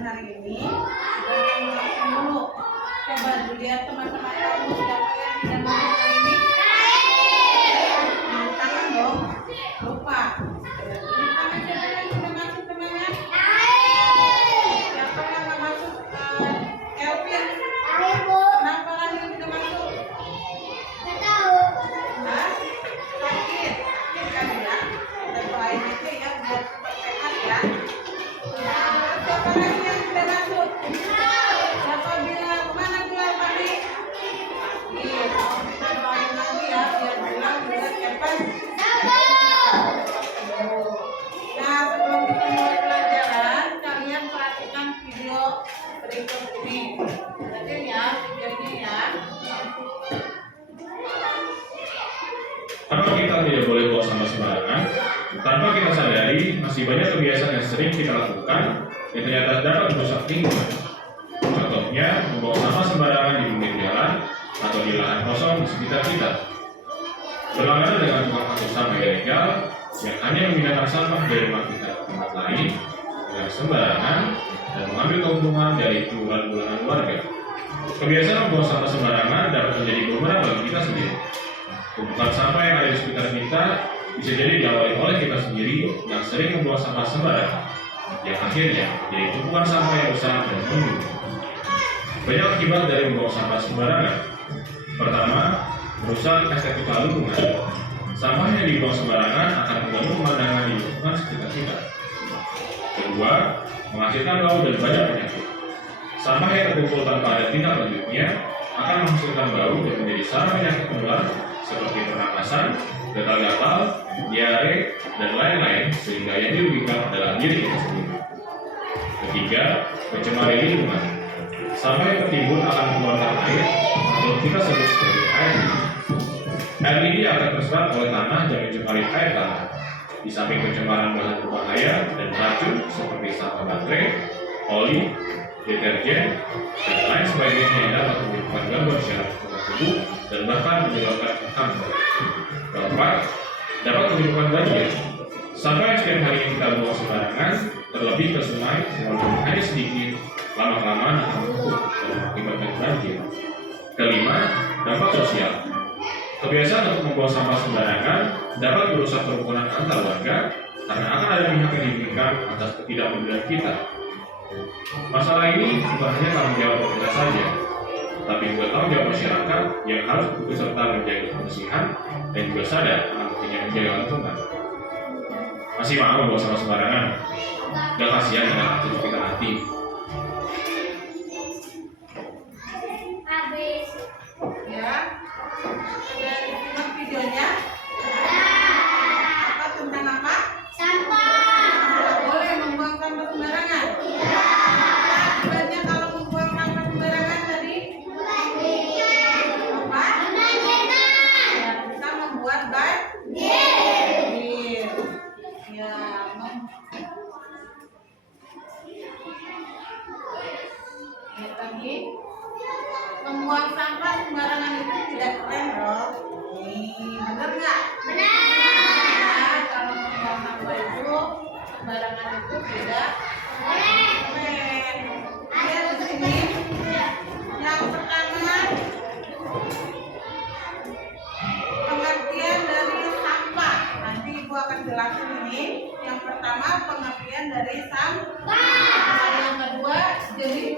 hari ini dulu. Coba dilihat teman-teman kamu siapa yang tidak masuk hari ini? Tangan dong. Lupa. Ini tangan siapa yang sudah masuk temannya? Siapa yang nggak masuk? Kelvin. Kenapa lagi tidak masuk? Nah, sakit. Sakit kan ya? Kita doain aja ya biar cepat sehat ya. Siapa lagi yang sudah masuk? Siapa bilang kemana bilang tadi? Iya, kita doain lagi ya biar bilang juga cepat. Nah, sebelum kita mulai pelajaran, kalian perhatikan video berikut ini. Perhatiin ya videonya ya. Apa kita tidak boleh buang sampah sembarangan? Tanpa kita sadari, masih banyak kebiasaan yang sering kita lakukan yang ternyata dapat merusak lingkungan. Contohnya, membuang sampah sembarangan di pinggir jalan atau di lahan kosong di sekitar kita. Berlangganan dengan tukang angkut sampah ilegal yang hanya memindahkan sampah dari rumah kita ke tempat lain dengan sembarangan dan mengambil keuntungan dari bulan-bulanan warga. Kebiasaan membuang sampah sembarangan dapat menjadi bumerang bagi kita sendiri. Tumpukan sampah yang ada di sekitar kita bisa jadi diawali oleh kita sendiri yang sering membuang sampah sembarangan, yang akhirnya menjadi tumpukan sampah yang besar dan menumpuk. Banyak akibat dari membuang sampah sembarangan. Pertama, merusak estetika lingkungan. Sampah yang dibuang sembarangan akan mengganggu pemandangan di lingkungan sekitar kita. Kedua, menghasilkan bau dan banyak penyakit. Sampah yang terkumpul tanpa ada tindak lanjutnya akan menghasilkan bau dan menjadi sarang penyakit menular seperti pernapasan, gatal-gatal, diare, dan lain-lain, sehingga yang dirugikan adalah diri kita sendiri. Ketiga, mencemari lingkungan. Sampah yang tertimbun akan mengeluarkan air atau kita sebut sebagai air limbah. Air ini akan terserap oleh tanah dan mencemari air tanah. Di samping pencemaran bahan berbahaya dan racun seperti sampah baterai, oli, deterjen, dan lain sebagainya yang dapat menimbulkan gangguan syaraf tubuh dan bahkan menyebabkan kanker. Keempat, dapat menimbulkan banjir. Sampah yang setiap hari kita buang sembarangan, terlebih ke sungai, walaupun hanya sedikit, lama-kelamaan akan menumpuk dan mengakibatkan banjir. Kelima, dampak sosial. Kebiasaan untuk membuang sampah sembarangan dapat merusak kerukunan antar warga karena akan ada pihak yang dirugikan atas ketidakpedulian kita. Masalah ini bukan hanya tanggung jawab kita saja, tapi juga tanggung jawab masyarakat yang harus ikut serta menjaga kebersihan dan juga sadar akan pentingnya menjaga lingkungan. Masih mau membuang sampah sembarangan? Gak kasihan dengan aktivitas kita nanti. Ya, sudah simak videonya. Apa tentang apa? Tidak boleh membuang sampah sembarangan. Akibatnya kalau membuang sampah sembarangan tadi apa? Ya, bisa membuat banjir. Ya, lagi membuang sampah sembarangan itu tidak keren loh. Bener nggak? Nah, kalau membuang sampah itu sembarangan itu tidak keren. Lihat di sini. Yang pertama, pengertian dari sampah. Nanti ibu akan jelasin ini. Yang pertama, pengertian dari sampah. Yang kedua, jenis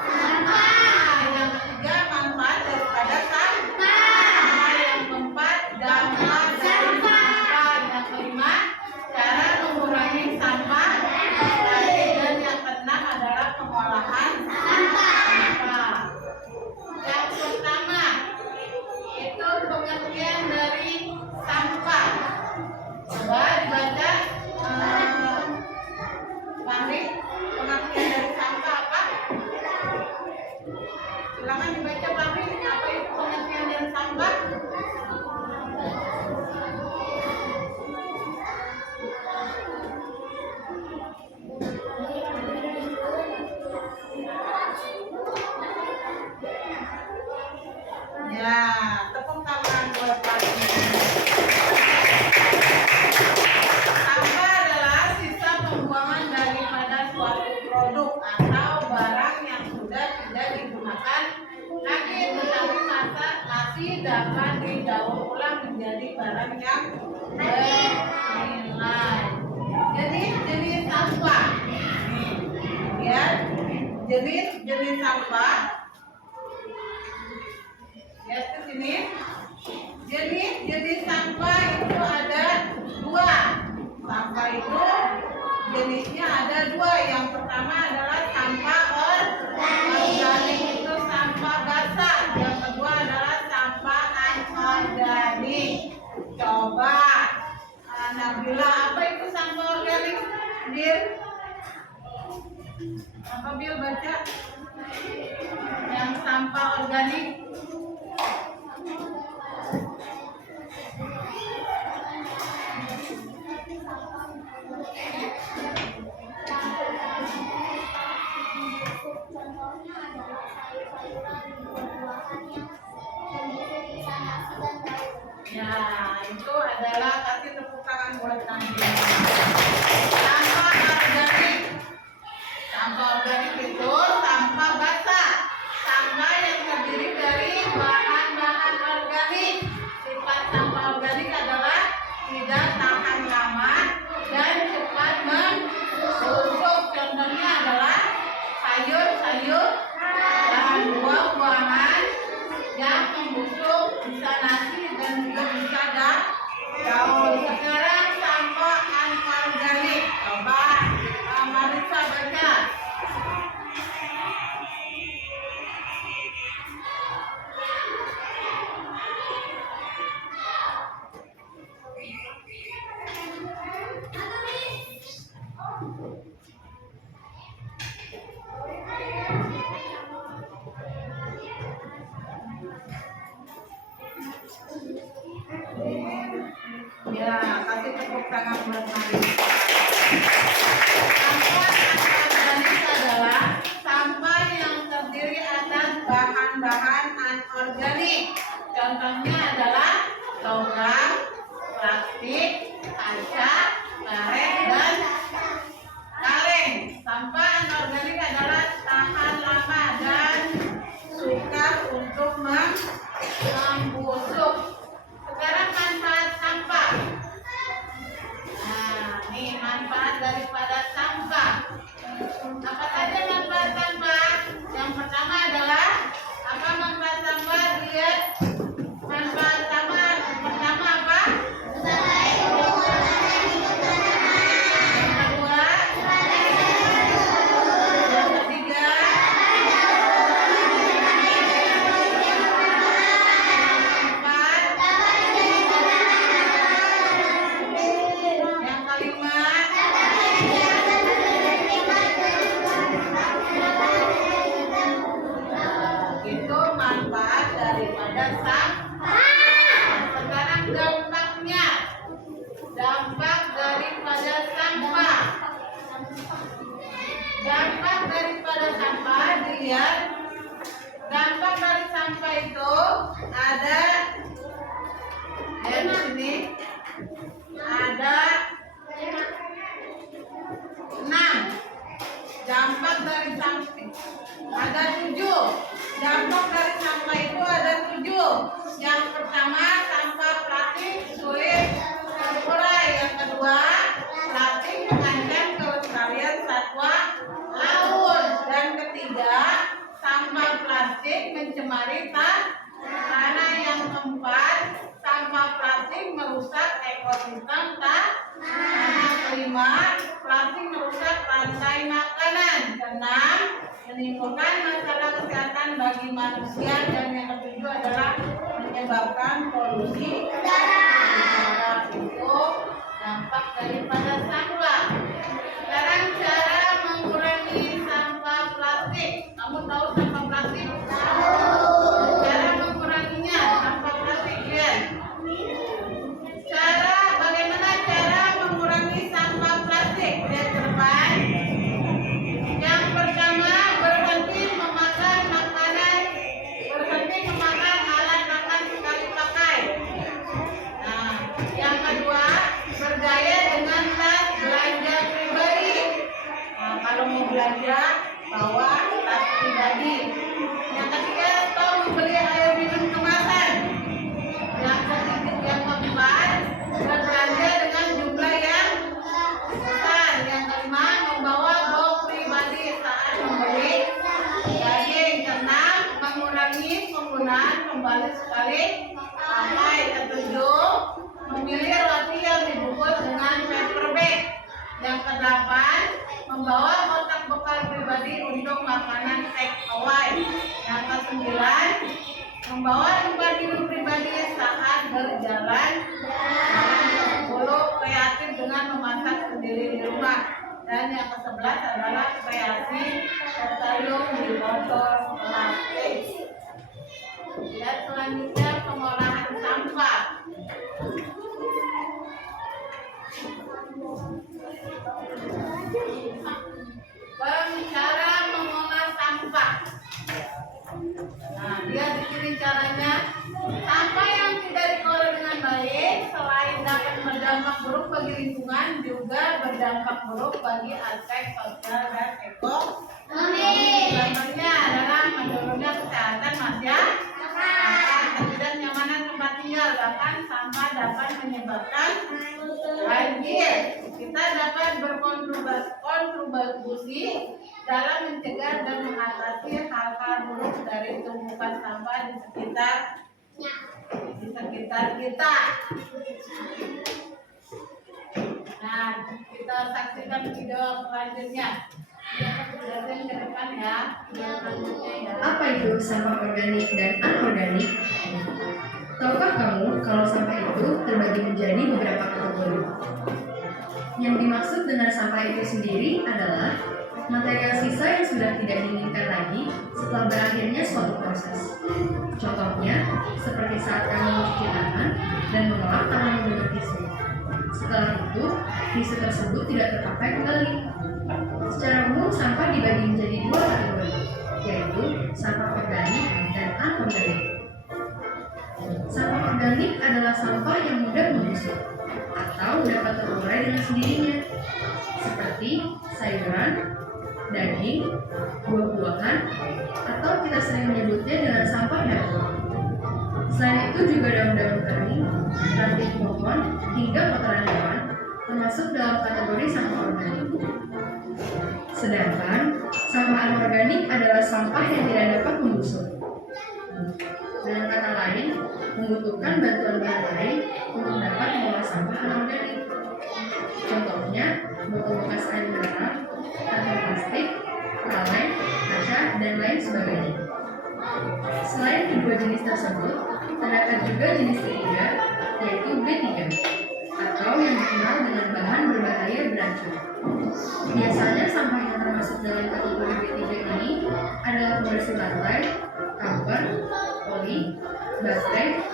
sampah. Yang ketiga, manfaat daripada sampah. Yang keempat, dampak dari sampah. Yang kelima, cara mengurangi sampah. Dan yang keenam masih dapat didaur ulang menjadi barang yang bernilai. Jenis sampah. Ya, jenis sampah. Lihat ke sini. Jenis sampah itu ada dua. Sampah itu jenisnya ada dua. Yang pertama adalah sampah organik, itu sampah basah. Yang kedua adalah sampah anorganik. Coba Nabila, apa itu sampah organik? Bil, apa Bil baca? Yang sampah organik. Ya, itu adalah, kasih tepuk tangan buat Nabila. Sampah organik. Sampah organik itu sampah basah. Sampah yang terdiri dari bahan-bahan organik. Sifat sampah organik adalah tidak tahan lama dan cepat membusuk. Contohnya adalah sayur-sayur dan buah-buahan yang membusuk, bisa nasi dan juga bisa daun. Sekarang sampah anorganik. Coba Marisa baca. Ya, kasih tepuk tangan buat Marisa. Sampah anorganik adalah sampah yang terdiri atas bahan-bahan anorganik. Contohnya adalah logam, plastik, kaca, karet, dan kaleng. Sampah anorganik adalah tahan lama dan sukar untuk membusuk. Sekarang manfaat sampah. Nah, ini manfaat daripada sampah. Apa saja manfaat sampah? Yang pertama adalah apa manfaat sampah? Lihat manfaat sampah. Pertama apa? Yang kedua, yang ketiga, yang kelima, itu manfaat daripada sampah. Sekarang dampaknya. Dampak daripada sampah. Dampak daripada sampah, dilihat. Dampak dari sampah itu ada, ya di sini ada 6. Dampak dari sampah ada 7. Dampak dari sampah itu ada 7. Yang pertama, sampah plastik sulit terurai. Yang kedua, plastik mengancam kelestarian satwa laut. Dan ketiga, sampah plastik mencemari tanah. Yang keempat, sampah plastik merusak ekosistem tanah. Kelima, plastik merusak rantai makanan. Keenam, menimbulkan masalah kesehatan bagi manusia. Dan yang ketujuh adalah menyebabkan polusi udara. Itu dampak daripada sampah. Sekarang cara mengurangi sampah plastik. Kamu tahu sampah plastik? Tahu. Cara menguranginya sampah plastik, ya. Bagaimana cara mengurangi sampah plastik? Lihat ke depan. Yang pertama, berhenti memakan alat makan sekali pakai. Nah, yang kedua, bergaya dengan tas belanja penggunaan kembali sekali pakai. Ketujuh, memilih roti yang dibungkus dengan paper bag. Yang kedelapan, membawa kotak bekal pribadi untuk makanan take away. Yang kesembilan, membawa tempat tidur pribadi saat berjalan. Yang ke-10, kreatif dengan memasak sendiri di rumah. Dan yang ke-11 adalah kreasi terkayung di botol plastik. Dan selanjutnya pengolahan sampah. Cara mengolah sampah. Nah, dia di sini caranya. Sampah yang tidak dikelola dengan baik selain dapat berdampak buruk bagi lingkungan, juga berdampak buruk bagi aspek sosial dan ekonomi. Contohnya adalah menurunnya kesehatan masyarakat, ketidaknyamanan tempat tinggal, bahkan sampah dapat menyebabkan banjir. Kita dapat berkontribusi dalam mencegah dan mengatasi hal-hal buruk dari tumpukan sampah di sekitar kita. Nah, kita saksikan video selanjutnya. Ke depan ya. Apa itu sampah organik dan anorganik? Tahukah kamu kalau sampah itu terbagi menjadi beberapa kategori? Yang dimaksud dengan sampah itu sendiri adalah material sisa yang sudah tidak diinginkan lagi setelah berakhirnya suatu proses. Contohnya, seperti saat kamu mencuci tangan dan mengelap tangan dengan tisu. Setelah itu, tisu tersebut tidak terpakai kembali. Secara umum, sampah dibagi menjadi dua kategori, yaitu sampah organik dan anorganik. Sampah organik adalah sampah yang mudah membusuk atau dapat terurai dengan sendirinya, seperti sayuran, daging, buah-buahan, atau kita sering menyebutnya dengan sampah dapur. Selain itu juga daun-daun kering, ranting pohon, hingga kotoran hewan termasuk dalam kategori sampah organik. Sedangkan sampah anorganik adalah sampah yang tidak dapat membusuk. Dengan kata lain, membutuhkan bantuan bahan lain untuk dapat mengolah sampah anorganik. Contohnya, botol bekas air mineral, kantong plastik, kaleng, kaca, dan lain sebagainya. Selain kedua jenis tersebut, terdapat juga jenis ketiga, yaitu B3, atau yang dikenal dengan bahan berbahaya beracun. Biasanya sampah yang termasuk dalam kategori B3 ini adalah pembersih lantai, cover, oli, baterai,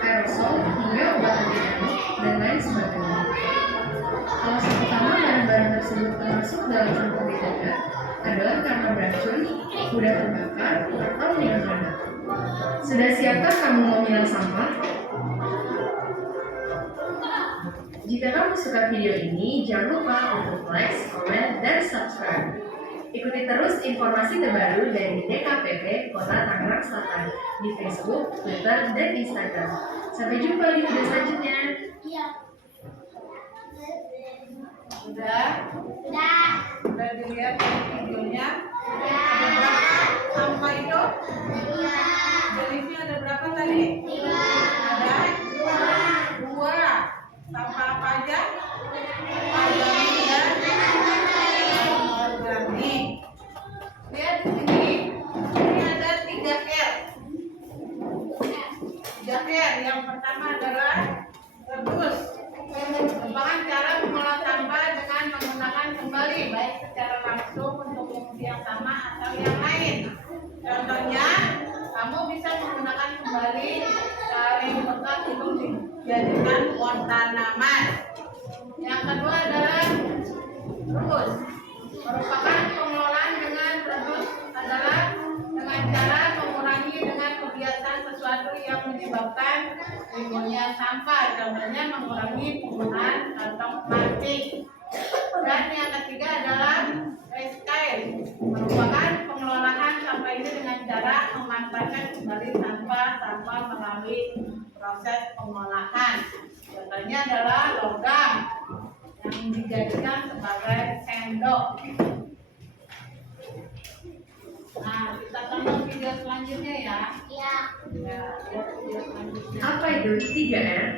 aerosol, hingga obat anti dan lain sebagainya. Alasan utama barang-barang tersebut termasuk dalam sampah B3 adalah karena beracun, mudah terbakar, atau mudah meledak. Sudah siapkah kamu memilah sampah? Jika kamu suka video ini, jangan lupa untuk like, comment, dan subscribe. Ikuti terus informasi terbaru dari DKPP Kota Tangerang Selatan di Facebook, Twitter, dan Instagram. Sampai jumpa di video selanjutnya. Udah dilihat videonya? Ada berapa sampah itu? Jenisnya ada berapa tadi? Ada dua. Sampah apa aja? Organik dan anorganik. Lihat di sini, ini ada 3 R. 3 R. Yang pertama adalah rebus. Merupakan cara mengolah sampah dengan menggunakan kembali, baik secara langsung untuk fungsi yang sama atau yang lain. Contohnya, kamu bisa menggunakan kembali kaleng bekas untuk dijadikan pot tanaman. Yang kedua adalah rebus. Merupakan pengelolaan dengan rebus adalah dengan cara mengurangi dengan kebiasaan sesuatu yang menyebabkan timbulnya sampah. Contohnya mengurangi penggunaan kantong plastik. Dan yang ketiga adalah recycle. Merupakan pengelolaan sampah ini dengan cara memanfaatkan kembali sampah melalui proses pengolahan. Contohnya adalah logam yang dijadikan sebagai sendok. Nah, kita tonton video selanjutnya ya. Ya, lihat video selanjutnya. Apa itu 3R?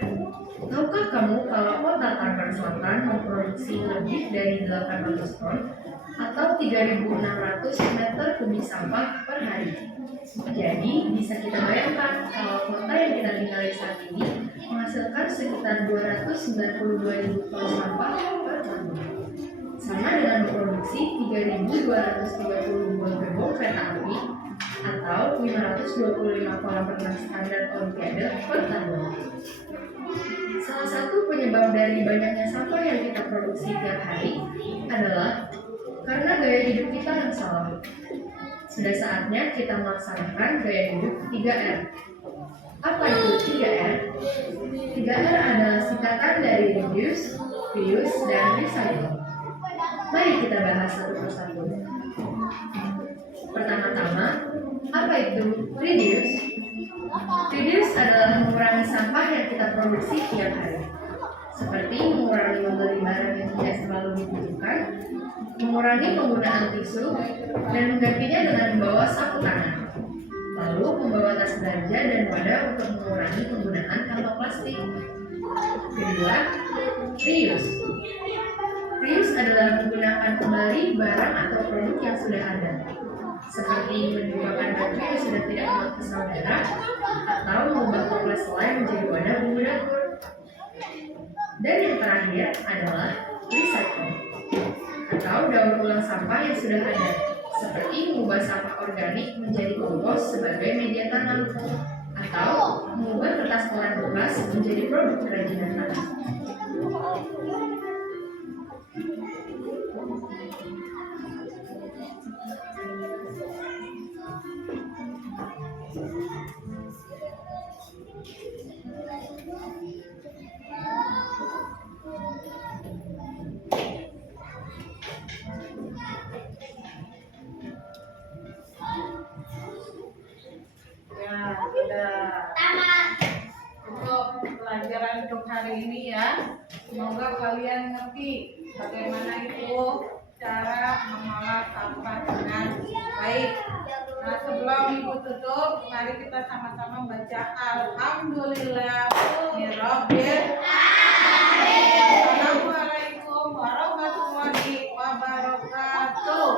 Tahukah kamu kalau kota Tangerang Selatan memproduksi lebih dari 800 ton atau 3.600 meter kubik sampah per hari? Jadi, bisa kita bayangkan kalau kota yang kita tinggali saat ini menghasilkan sekitar 292.000 ton sampah per tahun. Sama dengan memproduksi 3.230 buah gerbong kereta api atau 525 kolam renang standar Olimpiade per tahun. Salah satu penyebab dari banyaknya sampah yang kita produksi tiap hari adalah karena gaya hidup kita yang salah. Sudah saatnya kita melaksanakan gaya hidup 3R. Apa itu 3R? 3R adalah singkatan dari reduce, reuse, dan recycle. Mari kita bahas satu persatu. Pertama-tama, apa itu reduce? Reduce adalah mengurangi sampah yang kita produksi tiap hari, seperti mengurangi membeli barang yang tidak selalu dibutuhkan, mengurangi penggunaan tisu, dan menggantinya dengan membawa sapu tangan. Lalu membawa tas belanja dan wadah untuk mengurangi penggunaan kantong plastik. Kedua, reuse. Reuse adalah menggunakan kembali barang atau produk yang sudah ada, seperti menggunakan baju yang sudah tidak muat ke saudara atau mengubah toples selai menjadi wadah bumbu dapur. Dan yang terakhir adalah recycle, atau daur ulang sampah yang sudah ada, seperti mengubah sampah organik menjadi kompos sebagai media tanam, atau mengubah kertas koran bekas menjadi produk kerajinan tangan. Ya, sudah. Untuk pelajaran untuk hari ini ya, semoga kalian ngerti bagaimana itu cara mengolah sampah dengan baik. Nah, sebelum ibu tutup, mari kita sama-sama baca Alhamdulillah Rabbil Alamin. Assalamualaikum warahmatullahi wabarakatuh.